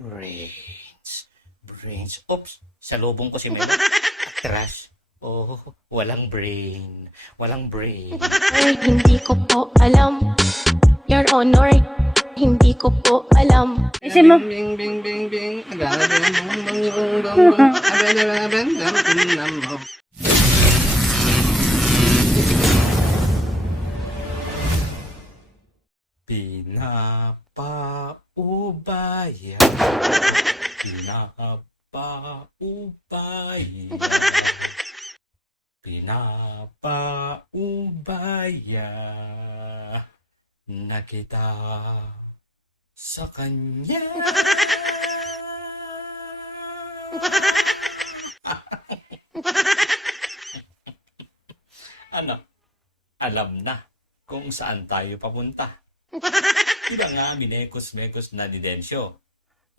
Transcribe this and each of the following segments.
Brains. Brains. Oops, sa lubong ko si Melo. Atras. Oh, walang brain. Walang brain. Ay, hindi ko po alam. Your Honor, hindi ko po alam. Kasi mo, Bing, bing, bing, bing. Agad, bing, bing, bing, bing, bing, bing. Abel, abel, abel, abel, abel, abel. Pinapaubaya. Pinapaubaya. Pinapaubaya na kita sa kanya. ano? Alam na kung saan tayo papunta. Diba nga, minekos-mekos na ni Densyo.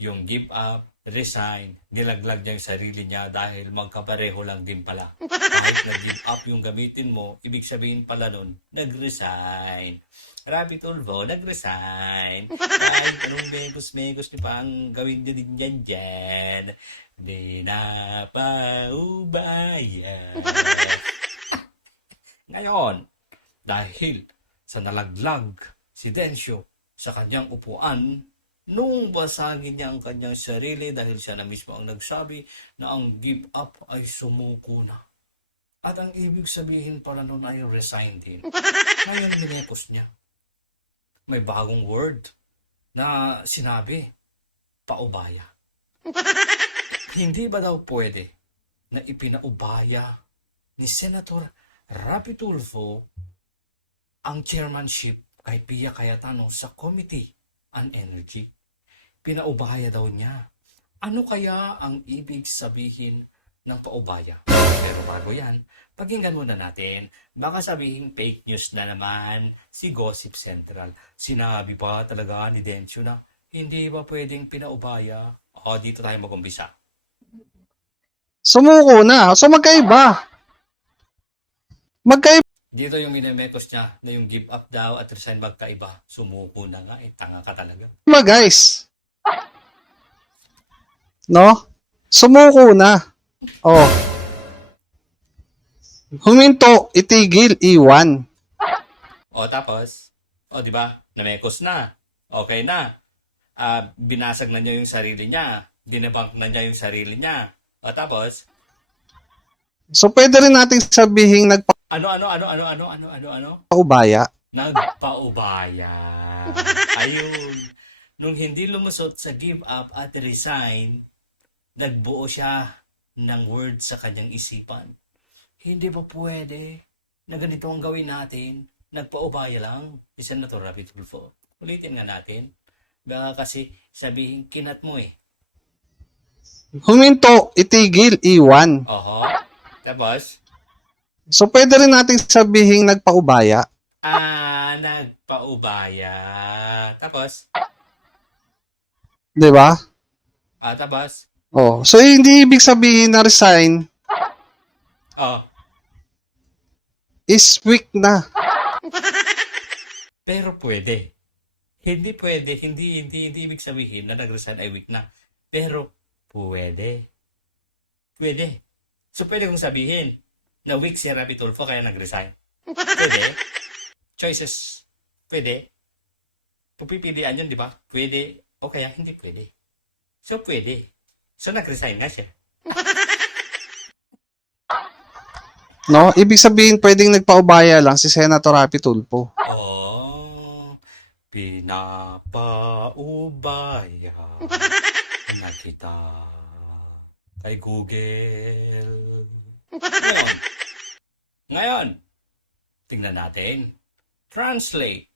Yung give up, resign, nilaglag niya yung sarili niya dahil magkapareho lang din pala. Kahit nag-give up yung gamitin mo, ibig sabihin pala nun, nag-resign. Rabbit Tulfo, nag-resign. Kahit anong mekos-mekos niyo pa ang gawin niyo din yan dyan. Di na. Ngayon, dahil sa nalaglag si Densyo sa kanyang upuan, nung basagin niya ang kanyang sarili dahil siya na mismo ang nagsabi na ang give up ay sumuko na. At ang ibig sabihin pala nun ay resign din. Ngayon, minekos niya. May bagong word na sinabi, paubaya. Hindi ba daw pwede na ipinaubaya ni Senator Rapi Tulfo ang chairmanship kay Pia Cayetano sa Committee on Energy. Pinaubaya daw niya. Ano kaya ang ibig sabihin ng paubaya? Pero bago yan, pakinggan muna natin. Baka sabihin fake news na naman si Gossip Central. Sinabi pa talaga ni Densyo na hindi ba pwedeng pinaubaya? O, dito tayo mag-umpisa. Sumuko na. So magkaiba. Magkaiba Dito yung minemekos niya na yung give up daw at resign magkaiba. Sumuko na nga, eh, tanga ka talaga. guys. No? Sumuko na. Oh. Huminto, itigil, iwan. O tapos, o di ba, namekos na. Okay na. Ah, binasag na niya yung sarili niya. Dinebunk na niya yung sarili niya. O tapos, So pwede rin nating sabihin ano, ano, ano, ano, ano, ano, ano, ano? nagpaubaya. Nagpaubaya. Ayun. Nung hindi lumusot sa give up at resign, nagbuo siya ng word sa kanyang isipan. Hindi ba pwede na ganito ang gawin natin? Nagpaubaya lang. Isa na to, Rapi Tulfo. Ulitin nga natin. Baka kasi sabihin, kinat mo eh. Huminto, itigil, iwan. Oho. Tapos, So pwede rin nating sabihin nagpaubaya. ah, nagpaubaya. Tapos, 'Di ba? ah, tapos, Oh, so hindi ibig sabihin na resign oh, is weak na. Pero pwede. Hindi pwede, hindi, hindi, hindi ibig sabihin na nag-resign ay weak na. Pero pwede. Pwede. So pwede kong sabihin na weak si Rapi Tulfo kaya nag-resign. Pwede. Choices. Pwede. Pupipilian yun, di ba? Pwede o kaya hindi pwede. So pwede. So nag-resign nga siya. No? Ibig sabihin pwedeng nagpaubaya lang si Senator Rapi Tulfo. Oh, pinapaubaya na kita kay Google. Ngayon, ngayon, tingnan natin. Translate.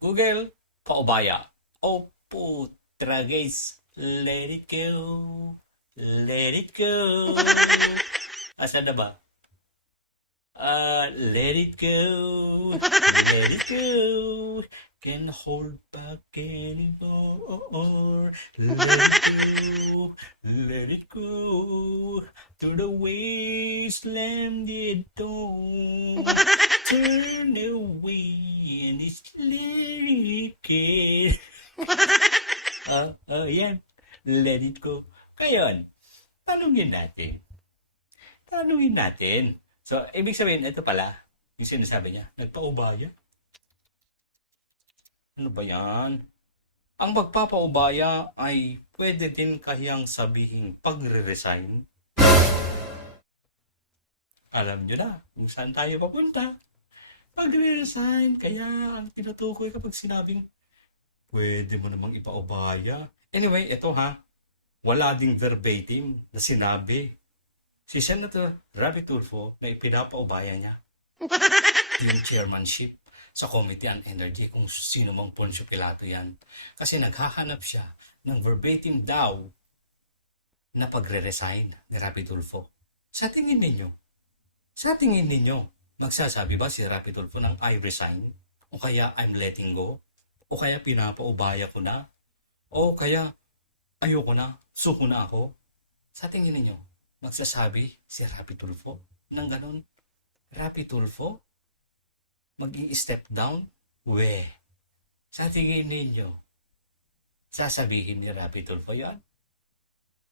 Google, paubaya. O putra guys, let it go. Let it go. Asan na ba? Uh, let it go, let it go. Can't hold back anymore. Let it go, let it go. To the wasteland it don't turn away and it's go. Oo, oh, yan. Let it go. Ngayon, tanungin natin. Tanungin natin. So, ibig sabihin, ito pala, yung sinasabi niya, nagpaubaya. Ano ba yan? Ang magpapaubaya ay pwede din kayang sabihin pagre-resign. Alam nyo na kung saan tayo papunta. Pagre-resign. Kaya ang tinutukoy kapag sinabing pwede mo namang ipaubaya. Anyway, ito ha. Wala ding verbatim na sinabi si Senator Rabi Tulfo na ipinapaubaya niya yung chairmanship sa Committee on Energy kung sino mang Poncio Pilato yan. Kasi naghahanap siya ng verbatim daw na pagre-resign ni Rapi Tulfo. Sa tingin ninyo, sa tingin ninyo, magsasabi ba si Rapi Tulfo ng I resign? O kaya I'm letting go? O kaya pinapaubaya ko na? O kaya ayoko na, suko na ako? Sa tingin ninyo, magsasabi si Rapi Tulfo ng ganon? Rapi Tulfo? Mag step down? We. Sa tingin ninyo, sasabihin ni Rapi Tulfo yan?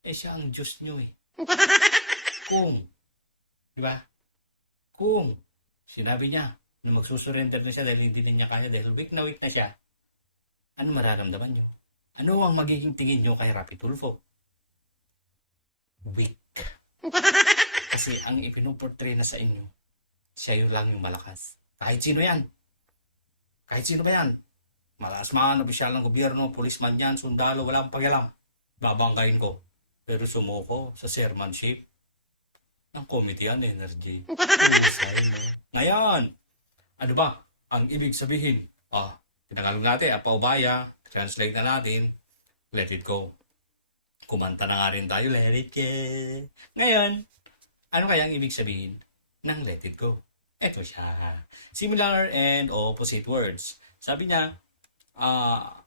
Eh siya ang Diyos nyo eh. Kung, di ba? Kung sinabi niya na magsusurrender na siya dahil hindi na niya kaya dahil weak na weak na siya, ano mararamdaman nyo? Ano ang magiging tingin nyo kay Rapi Tulfo? Weak. Kasi ang ipinuportray na sa inyo, siya yun lang yung malakas. Kahit sino yan. Kahit sino ba yan. Malakas man, opisyal ng gobyerno, polisman yan, sundalo, walang pakialam. Babanggain ko. Pero sumuko sa chairmanship ng Committee on Energy. Husay mo. Ngayon, ano ba ang ibig sabihin? Ah, tinagalog natin, apaubaya, translate na natin, let it go. Kumanta na nga rin tayo, let it go. Ngayon, ano kaya ang ibig sabihin ng let it go? Ito siya. Similar and opposite words. Sabi niya, ah,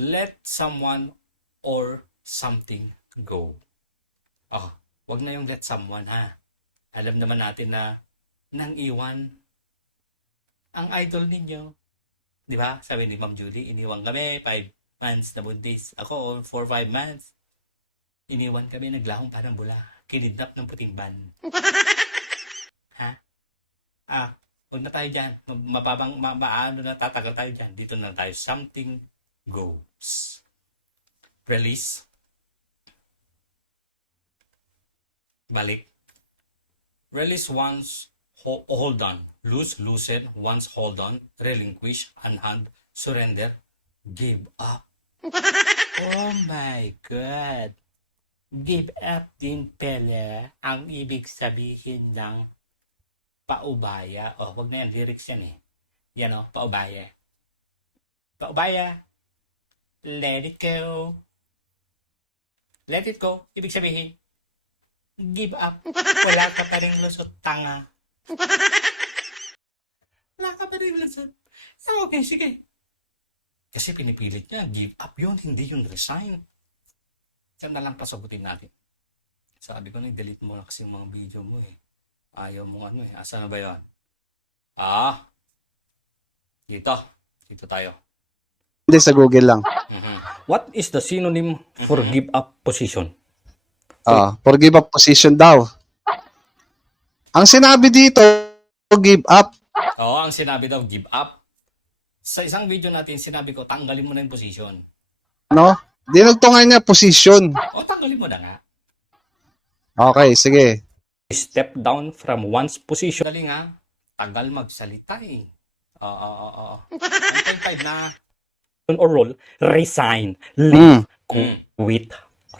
let someone or something go. Ah, wag na yung let someone ha. Alam naman natin na nang iwan ang idol ninyo. Di ba? Sabi ni Ma'am Judy, iniwan kami, five months na buntis. Ako, four, five months. Iniwan kami, naglahong parang bula. Kinidnap ng puting ban. Ah, huwag na tayo dyan. Ma- Mababang, ma, maano na, tatagal tayo dyan. Dito na tayo. Something goes. Release. Balik. Release once, ho- hold on. Loose, loosen, once hold on. Relinquish, unhand, surrender, give up. oh my God. Give up din pala ang ibig sabihin ng paubaya. Oh, wag na yan. Lyrics yan eh. Yan oh, paubaya. Paubaya. Let it go. Let it go. Ibig sabihin, give up. Wala ka pa rin lusot, tanga. Wala ka pa rin lusot. Ah, Okay, sige. Kasi pinipilit niya, give up yon hindi yung resign. Saan na lang pasagutin natin? Sabi ko na, delete mo na kasi yung mga video mo eh. Ayaw mo ano eh. Asa na ba yan? Ah, dito. Dito tayo. Hindi, sa Google lang. Mhm. What is the synonym for give up position? Ah, forgive up position daw. Ang sinabi dito, give up. Oo, ang sinabi daw, give up. Sa isang video natin, sinabi ko, tanggalin mo na yung position. No? Dinagtungan niya position. O, tanggalin mo na nga. Okay, sige. Step down from one's position. Dali nga, tagal magsalita eh. Oo, oo, oo. 1.5 na. or role, resign, Mm. leave, Mm. quit,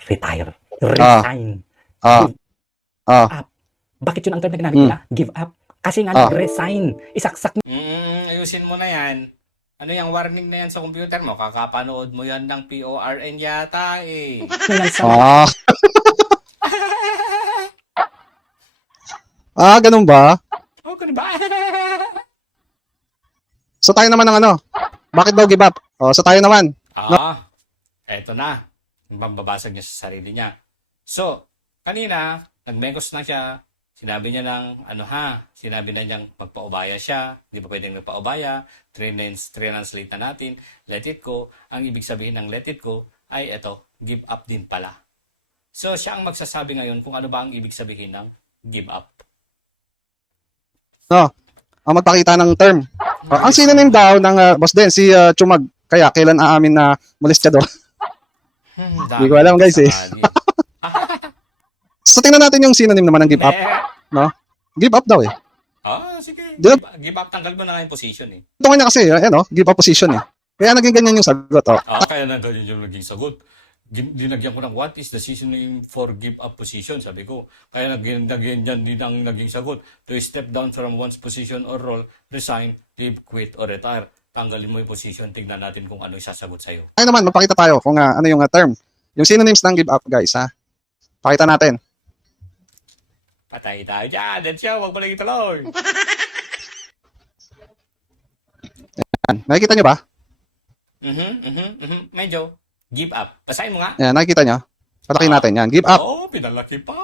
retire. Resign. Ah. Ah. Bakit yun ang term na ginamit Mm. nila? Give up. Kasi nga, Ah. resign. Isaksak Mm, ayusin mo na yan. Ano yung warning na yan sa computer mo? Kakapanood mo yan ng PORN yata eh. yan sa Ah. ah, ganun ba? Oh, ganun ba? So tayo naman ng ano? Bakit daw give up? Oh, so tayo naman. ah, eto na. Pambabasag niya sa sarili niya. So, kanina, nagmekos na siya Sinabi niya ng, ano ha, sinabi na niyang magpaubaya siya, hindi pa pwedeng magpaubaya, Trans- translate na natin, let it go. Ang ibig sabihin ng let it go ay eto, give up din pala. So, siya ang magsasabi ngayon kung ano ba ang ibig sabihin ng give up. No. Ang magpakita ng term. Oh, ang synonym daw ng ah, boss din, si ah, Chumag. Kaya kailan aamin na molestador? Hmm, Hindi ko alam, guys, eh. So tingnan natin yung synonym naman ng give up. Eh, Give up daw eh. Ah, sige. Give, give up, tanggal mo na nga yung position eh. Ito kanya kasi, ano, give up position eh. Kaya naging ganyan yung sagot. Oh. Ah, kaya na ganyan yung naging sagot. Dinagyan ko ng what is the seasoning for give up position, sabi ko. Kaya naging ganyan din ang naging sagot. To step down from one's position or role, resign, leave, quit, or retire. Tanggalin mo yung position, tignan natin kung ano yung sasagot sa'yo. Ay naman, magpakita tayo kung ah, ano yung ah, term. Yung synonyms ng give up, guys, ha. Pakita natin. Patay tayo dyan. That's siya, huwag mo lang ituloy. Yan. Nakikita nyo ba? Mhm, mhm, mhm. Medyo. Give up. Basahin mo nga. Yan, nakikita nyo? Patakin natin yan. Give up. Oo, pinalaki pa.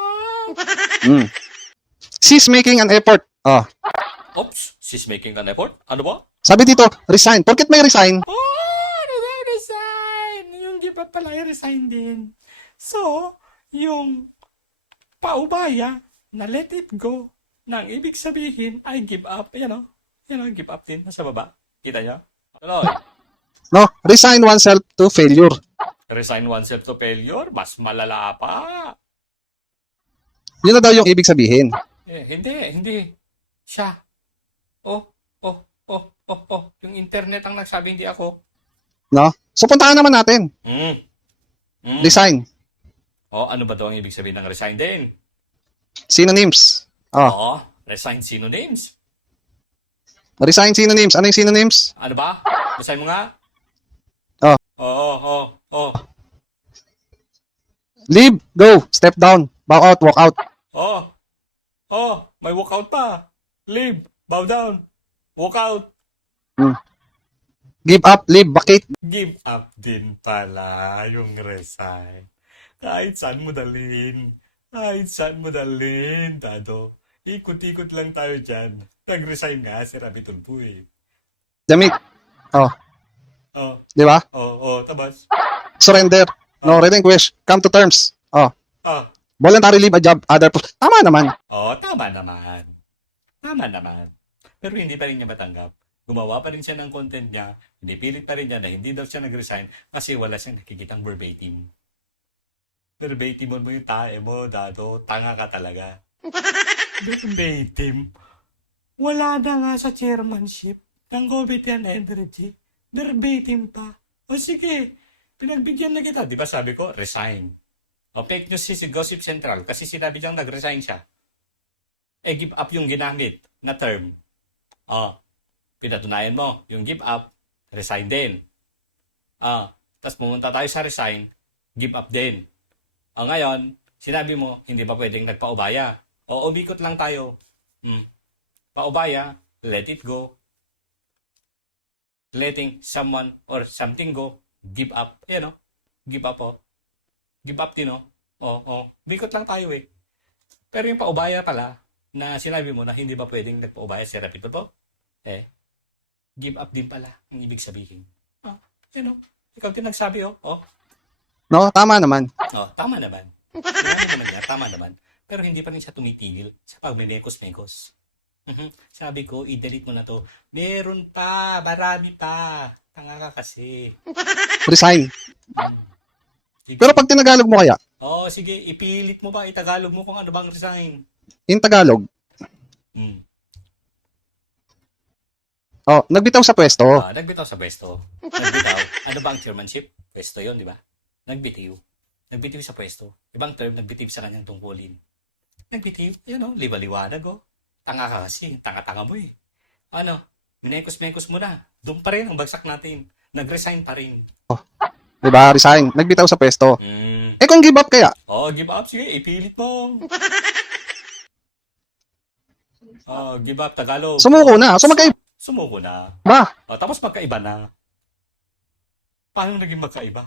Mm. Cease making an effort. Oh. Oops, she's making an effort. Ano ba? Sabi dito, resign. Porket may resign, Oh, nag-resign. Yung give up pala, resign din. So, yung paubaya na let it go, nang ibig sabihin ay give up. Yan o. Yan o, give up din. Nasa baba. Kita niyo? Ano? no? Resign oneself to failure. Resign oneself to failure? Mas malala pa. Yun na daw yung ibig sabihin. Eh, hindi, hindi. Siya. Oh, oh, oh, oh, oh. Yung internet ang nagsabi, hindi ako. No? So puntahan naman natin. Mm. Mm. Resign. Oh, ano ba daw ang ibig sabihin ng resign din? Synonyms. Oh. Oo, resign synonyms. Resign synonyms. Ano yung synonyms? Ano ba? Basahin mo nga. Oh. Oo, oo, oo. Leave, go, step down, back out, walk out. Oh. Oh, may walkout pa. Leave, bow down. Walk out. Give up, leave, vacate. Give up din pala yung resign. Kahit saan mo dalhin. Kahit saan mo dalhin, Dado. Ikot-ikot lang tayo dyan. Nag-resign nga si Rabi Tulpo eh. Damit. Oh, Oh, di ba? oh, oh, tabas. Surrender. No, relinquish. Come to terms. Oh, Ah, voluntary leave a job, other... Tama naman. oh, tama naman. Tama naman. Pero hindi pa rin niya matanggap. Gumawa pa rin siya ng content niya. Pinipilit pa rin niya na hindi daw siya nag-resign kasi wala siyang nakikitang verbatim. Verbatim mo yung tae mo, Dado. Tanga ka talaga. verbatim? Wala na nga sa chairmanship ng Covidian Energy. Verbatim pa. O sige, pinagbigyan na kita. Di ba sabi ko, resign. O fake news si si Gossip Central kasi sinabi niyang nag-resign siya. Eh, give up yung ginamit na term. O, pinatunayan mo, yung give up, resign din. Ah, tapos pumunta tayo sa resign, give up din. O ngayon, sinabi mo, hindi pa pwedeng nagpaubaya. O umikot lang tayo. Hmm. Paubaya, let it go. Letting someone or something go, give up. Ayan o, give up o. Give up din o. O, o. Umikot lang tayo eh. Pero yung paubaya pala, na sinabi mo na hindi ba pwedeng nagpaubaya si Rapito po? Eh, give up din pala ang ibig sabihin. Ah, yan o. Ikaw din nagsabi o. Oh. No, tama naman. Oh, tama naman. Sinabi naman niya, tama naman. Pero hindi pa rin siya tumitigil sa pagmenekos-mekos. Mhm. Sabi ko, i-delete mo na to. Meron pa, marami pa. Tanga ka kasi. Resign. Hmm. Sige. Pero pag tinagalog mo kaya, oh, sige, ipilit mo ba, itagalog mo kung ano bang resign. in Tagalog, Hmm. oh, nagbitaw sa pwesto. Ah, nagbitaw sa pwesto. Nagbitaw. ano ba ang chairmanship? Pwesto yon di ba? Nagbitiw. Nagbitiw sa pwesto. Ibang term, nagbitiw sa kanyang tungkulin. Nagbitiw. Yan o, liwaliwanag o. Tanga ka kasi. Tanga-tanga mo eh. Ano? Minekos-mekos mo na. Doon pa rin ang bagsak natin. Nag-resign pa rin. Di ba? Resign. Nagbitaw sa pwesto. Mm. Eh kung give up kaya, Oh, give up. Sige, ipilit mo. Oh, give up. Tagalog. sumuko na. So magkaiba Sumuko na. ba? O, tapos magkaiba na. Paano naging magkaiba?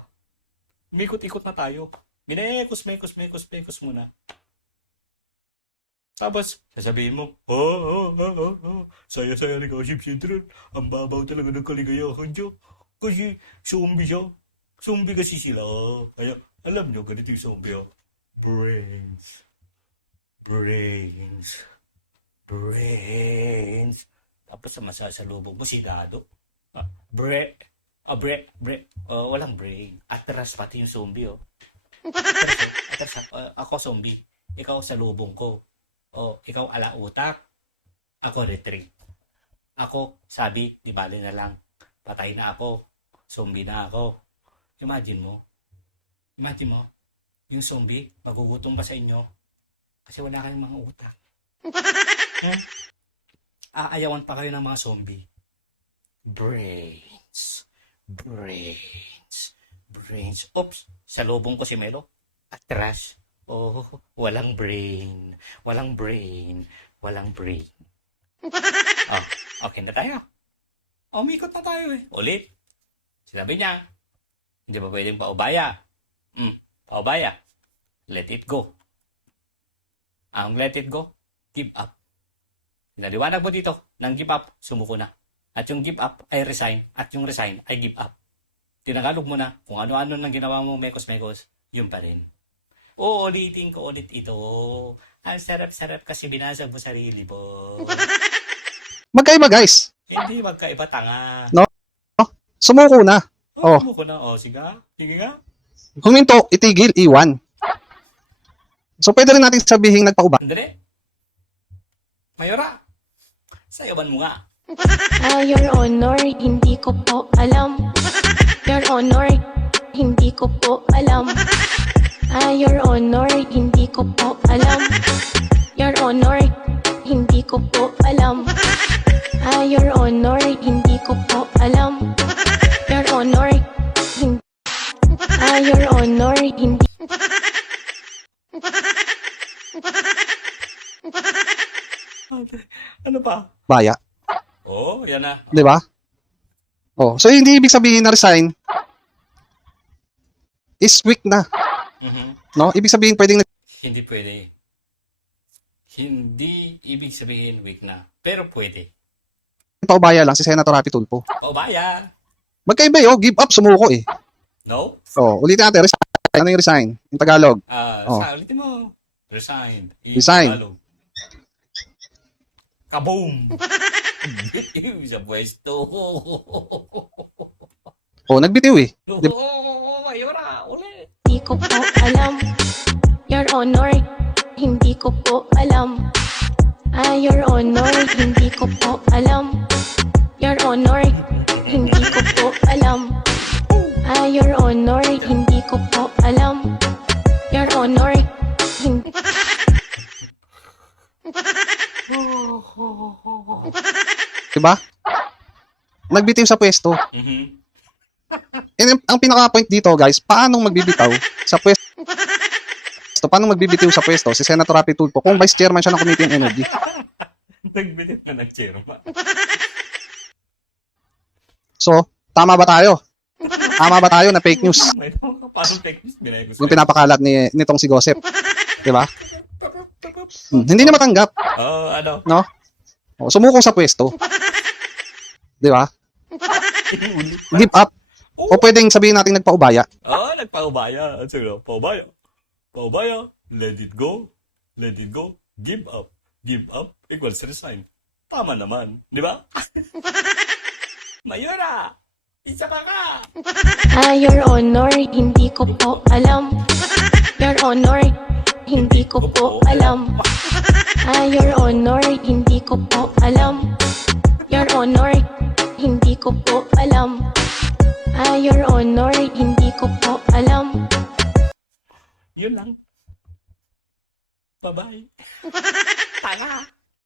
Mikot-ikot na tayo. Minekos, mekos, mekos, mekos muna. Tapos, sasabihin mo, oh, oh, oh, oh, oh, saya-saya ni Gossip Central. Ang babaw talaga ng kaligayahan siya. Kasi, zombie siya. Zombie kasi sila. Kaya, alam nyo, ganito yung zombie, oh. Brains. Brains. Brains. Tapos, sa masasalubong mo, si Dado. Ah, bre. Ah, bre, bre. Oh, walang brain. Atras pati yung zombie, oh. Atras, oh. Atras, ah, ako zombie. Ikaw sa lubong ko. O, ikaw ala utak. Ako retreat. Ako, sabi, di bali na lang. Patay na ako. Zombie na ako. Imagine mo. Imagine mo. Yung zombie, magugutom pa sa inyo. Kasi wala kayong mga utak. Hmm? Aayawan pa kayo ng mga zombie. Brains. Brains. Brains. Oops, sa lubong ko si Melo. Atras. Oh, walang brain. Walang brain. Walang brain. Oh, okay na tayo. Umikot na tayo eh. Ulit. Sinabi niya, hindi ba pwedeng paubaya? Hmm, paubaya. Let it go. Ang let it go, give up. Pinaliwanag mo dito, nang give up, sumuko na. At yung give up ay resign, at yung resign ay give up. Tinagalog mo na kung ano-ano nang ginawa mo mekos-mekos, yun pa rin. Uulitin ko ulit ito. Ang sarap-sarap kasi binasag mo sarili mo. Magkaiba guys. Hindi magkaiba tanga. Sumuko na. Oh, Oh. oh. ko na. Oh, sige. Sige nga. Huminto, itigil, iwan. So pwede rin natin sabihin nagpauba. Andali. Mayora. Sayawan mo nga. Ah, Your Honor, hindi ko po alam. Your Honor, hindi ko po alam. Ah, Your Honor, hindi ko po alam. Your Honor, hindi ko po alam. Ah, Your Honor, hindi ko po alam. Your Honor, hindi. Ah, Your Honor, hindi. Ano pa? Baya. Oh, yan na. Di ba? Oh, so hindi ibig sabihin na resign is weak na. No? Ibig sabihin pwedeng Hindi pwede. Hindi ibig sabihin weak na. Pero pwede. nagpaubaya lang si Senator Rapi Tulfo. Paubaya. Magkaiba yun, give up, sumuko eh. No? Oh, ulitin natin, resign. Ano yung resign? Yung Tagalog. Ah, Oh. sa ulitin mo. Resign. Resign. Tagalog. Kaboom! Sa pwesto. Oh, nagbitiw eh. Di- Oo, ko po alam. Your Honor, hindi ko po alam. Ah, Your Honor, hindi ko po alam. Your Honor, hindi ko po alam. Ah, Your Honor, hindi ko po alam. Your Honor, hindi. Diba? Nagbitiw sa pwesto. Mhm. And ang- ang pinaka-point dito, guys, paano magbibitaw sa pwesto? Paano magbibitiw sa pwesto si Senator Rapi Tulfo kung vice chairman siya ng Committee on Energy? Nagbilit na ng chairman. So, tama ba tayo? Tama ba tayo na fake news? Parang techniques, binay ko Yung pinapakalat ni nitong si Gossip. Diba? Hmm, hindi na matanggap. Oh, ano? O, sumuko sa pwesto. Diba? Ulit. Give up. O pwedeng sabihin natin nagpaubaya. Oh, nagpaubaya. Sige, paubaya. Paubaya. Let it go. Let it go. Give up. Give up equals resign. Tama naman. Di ba? Mayora! Isa pa ka! Ah, Your Honor, hindi ko po alam. Your Honor, hindi ko po alam. Ah, Your Honor, hindi ko po alam. Your Honor, hindi ko po alam. Ah, Your Honor, hindi ko po alam. Yun lang. Bye-bye. Tanga!